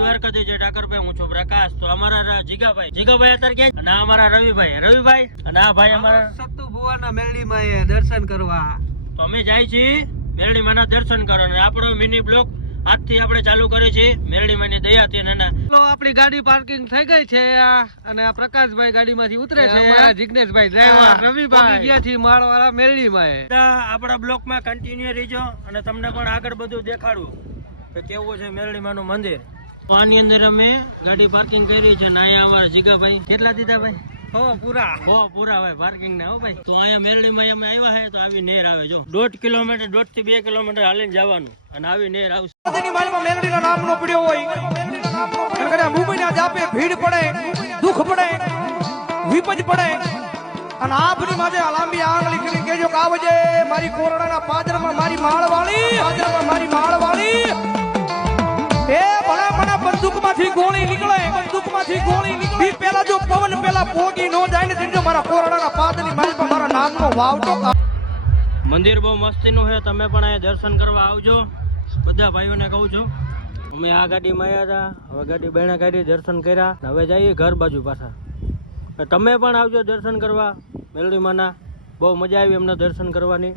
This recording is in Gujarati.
દ્વારકાથી જે ઠાકરભાઈ હું છું પ્રકાશ. તો અમારા જીગાભાઈ અત્યારે ક્યાં? અને અમારા રવિભાઈ અને આ ભાઈ અમારા સત્તુ ભુવાના મેરડીમાં દર્શન કરવા. તો અમે જાય છીએ મેરડી માના દર્શન કરવા. અને આપણો મિની બ્લોક આજથી આપણે ચાલુ કરીએ છીએ મેરડી માની દયાથી. આપણી ગાડી પાર્કિંગ થઈ ગઈ છે અને આ પ્રકાશભાઈ ગાડીમાંથી ઉતરે છે. અમારા જિગ્નેશભાઈ ડ્રાઈવર રવિભાઈ ત્યાંથી માળવાળા મેરડીમાં. આપણા બ્લોકમાં કન્ટિન્યુ રહીજો અને તમને પણ આગળ બધું દેખાડવું કે કેવું છે મેરડી માનું મંદિર. આની અંદર અમે ગાડી પાર્કિંગ કરી છે અને અહીંયા અમારા જીગાભાઈ કેટલા દીધા ભાઈ? પૂરા ભાઈ પાર્કિંગ ના હો ભાઈ. તો અહીંયા મેરડી માં અમે આવ્યા છે તો આવી નેર આવે જો 1.5 કિલોમીટર 1.5 થી 2 કિલોમીટર હાલીને જવાનું અને આવી નેર આવશે. મેરડી નો નામ નો પડ્યો હોય મુંબઈ ના જાપે ભીડ પડે, દુઃખ પડે, વિપજ પડે અને આપની માથે લાંબી આંગળી કરી કેજો કે આવજે મારી કોરડાના પાદરમાં મારી માળવાળી એ ભલા મને બંદૂકમાંથી ગોળી નીકળે પેલા જો પવન પેલા પોગી નો જાય ને જો મારા કોરડાના પાદની મારી પર મારા નામનો વાવટો. મંદિર બહુ મસ્તીનું છે. તમે પણ અહીંયા દર્શન કરવા આવજો. બધા ભાઈઓને કહું છું. અમે આ ગાડીમાં આવ્યા હતા, હવે ગાડી બેણા કાઢી દર્શન કર્યા, હવે જઈએ ઘર બાજુ પાછા. તમે પણ આવજો દર્શન કરવા મેરડી માના. બહુ મજા આવી એમને દર્શન કરવાની.